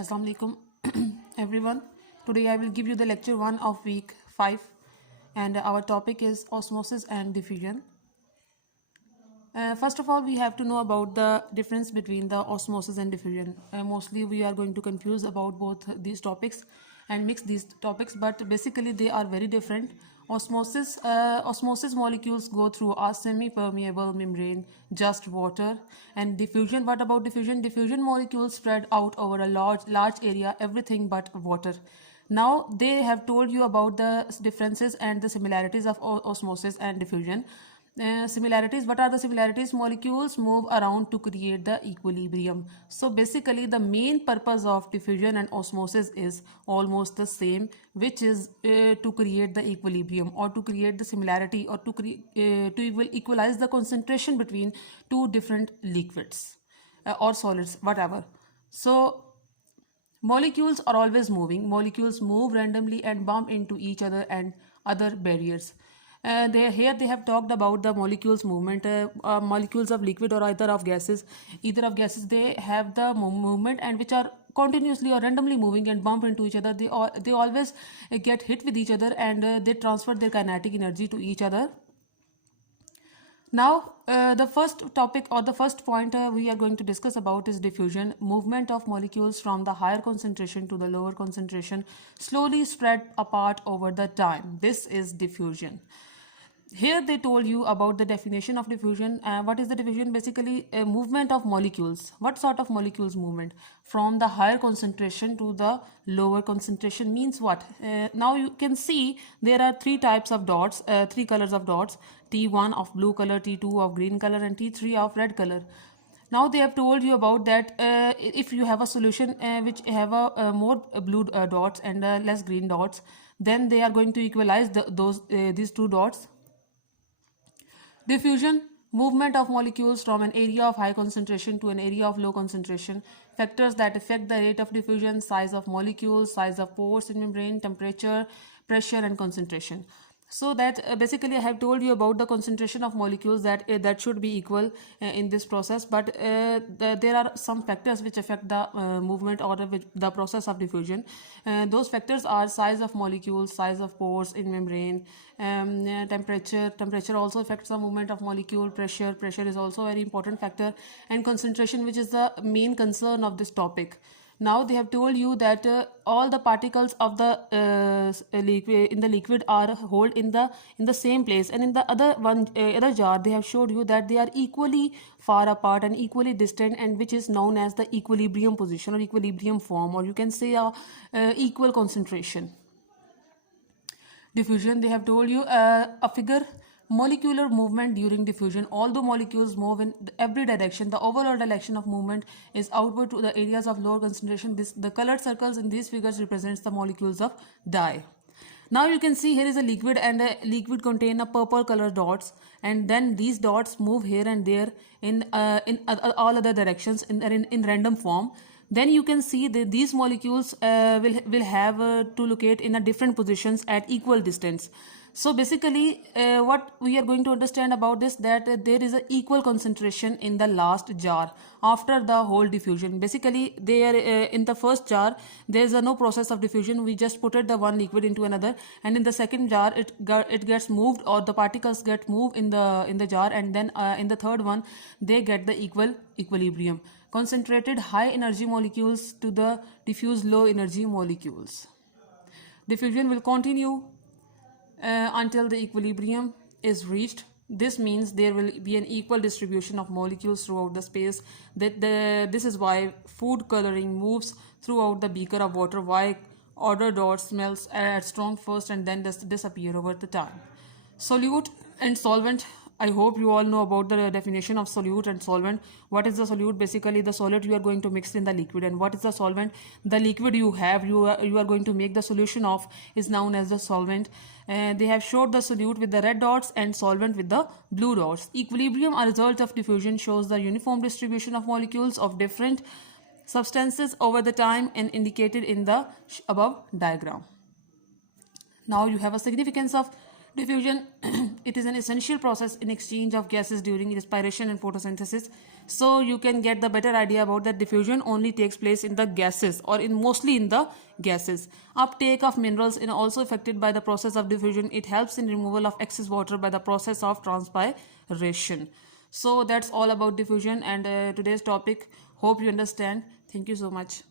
Assalamu alaikum everyone. Today I will give you the lecture 1 of week 5 and our topic is osmosis and diffusion. First of all, we have to know about the difference between the osmosis and diffusion. Mostly we are going to confuse about both these topics and mix these topics, but basically they are very different. Osmosis molecules go through a semi-permeable membrane, just water. And diffusion, what about diffusion? Diffusion molecules spread out over a large area, everything but water. Now they have told you about the differences and the similarities of osmosis and diffusion. Similarities, what are the similarities? Molecules move around to create the equilibrium. So basically the main purpose of diffusion and osmosis is almost the same, which is to create the equilibrium or to create the similarity or to equalize the concentration between two different liquids or solids, whatever. So molecules are always moving. Molecules move randomly and bump into each other and other barriers. Here they have talked about the molecules movement. Molecules of liquid or either of gases, they have the movement and which are continuously or randomly moving and bump into each other. They always get hit with each other and they transfer their kinetic energy to each other. Now, the first topic or the first point we are going to discuss about is diffusion. Movement of molecules from the higher concentration to the lower concentration slowly spread apart over the time. This is diffusion. Here they told you about the definition of diffusion. What is the diffusion? Basically a movement of molecules. What sort of molecules movement? From the higher concentration to the lower concentration means what? Now you can see there are three types of dots, three colors of dots. T1 of blue color, T2 of green color and T3 of red color. Now they have told you about that if you have a solution which have a more blue dots and less green dots, then they are going to equalize these two dots. Diffusion, movement of molecules from an area of high concentration to an area of low concentration. Factors that affect the rate of diffusion: size of molecules, size of pores in membrane, temperature, pressure and concentration. So that basically I have told you about the concentration of molecules that should be equal in this process, but there are some factors which affect the movement or the process of diffusion. Those factors are size of molecules, size of pores in membrane, temperature also affects the movement of molecule, pressure is also a very important factor, and concentration, which is the main concern of this topic. Now they have told you that all the particles of the liquid are held in the same place, and in the other jar they have showed you that they are equally far apart and equally distant, and which is known as the equilibrium position or equilibrium form, or you can say equal concentration. Diffusion, they have told you a figure. Molecular movement during diffusion. Although molecules move in every direction, the overall direction of movement is outward to the areas of lower concentration. The colored circles in these figures represents the molecules of dye. Now you can see here is a liquid, and the liquid contain a purple color dots, and then these dots move here and there in all other directions in random form. Then you can see that these molecules will have to locate in a different positions at equal distance. So basically what we are going to understand about this, that there is an equal concentration in the last jar after the whole diffusion. Basically there in the first jar there is no process of diffusion. We just put the one liquid into another, and in the second jar it gets moved, or the particles get moved in the jar, and then in the third one they get the equilibrium. Concentrated high energy molecules to the diffused low energy molecules. Diffusion will continue until the equilibrium is reached. This means there will be an equal distribution of molecules throughout the space. This is why food coloring moves throughout the beaker of water, why order dots smells at strong first and then disappear over the time. Solute and solvent. I hope you all know about the definition of solute and solvent. What is the solute? Basically the solid you are going to mix in the liquid. And what is the solvent? The liquid you are going to make the solution of is known as the solvent. They have showed the solute with the red dots and solvent with the blue dots. Equilibrium, a result of diffusion, shows the uniform distribution of molecules of different substances over the time and indicated in the above diagram. Now you have a significance of Diffusion, it is an essential process in exchange of gases during respiration and photosynthesis. So you can get the better idea about that diffusion only takes place in the gases or in mostly in the gases. Uptake of minerals is also affected by the process of diffusion. It helps in removal of excess water by the process of transpiration. So that's all about diffusion and today's topic. Hope you understand. Thank you so much.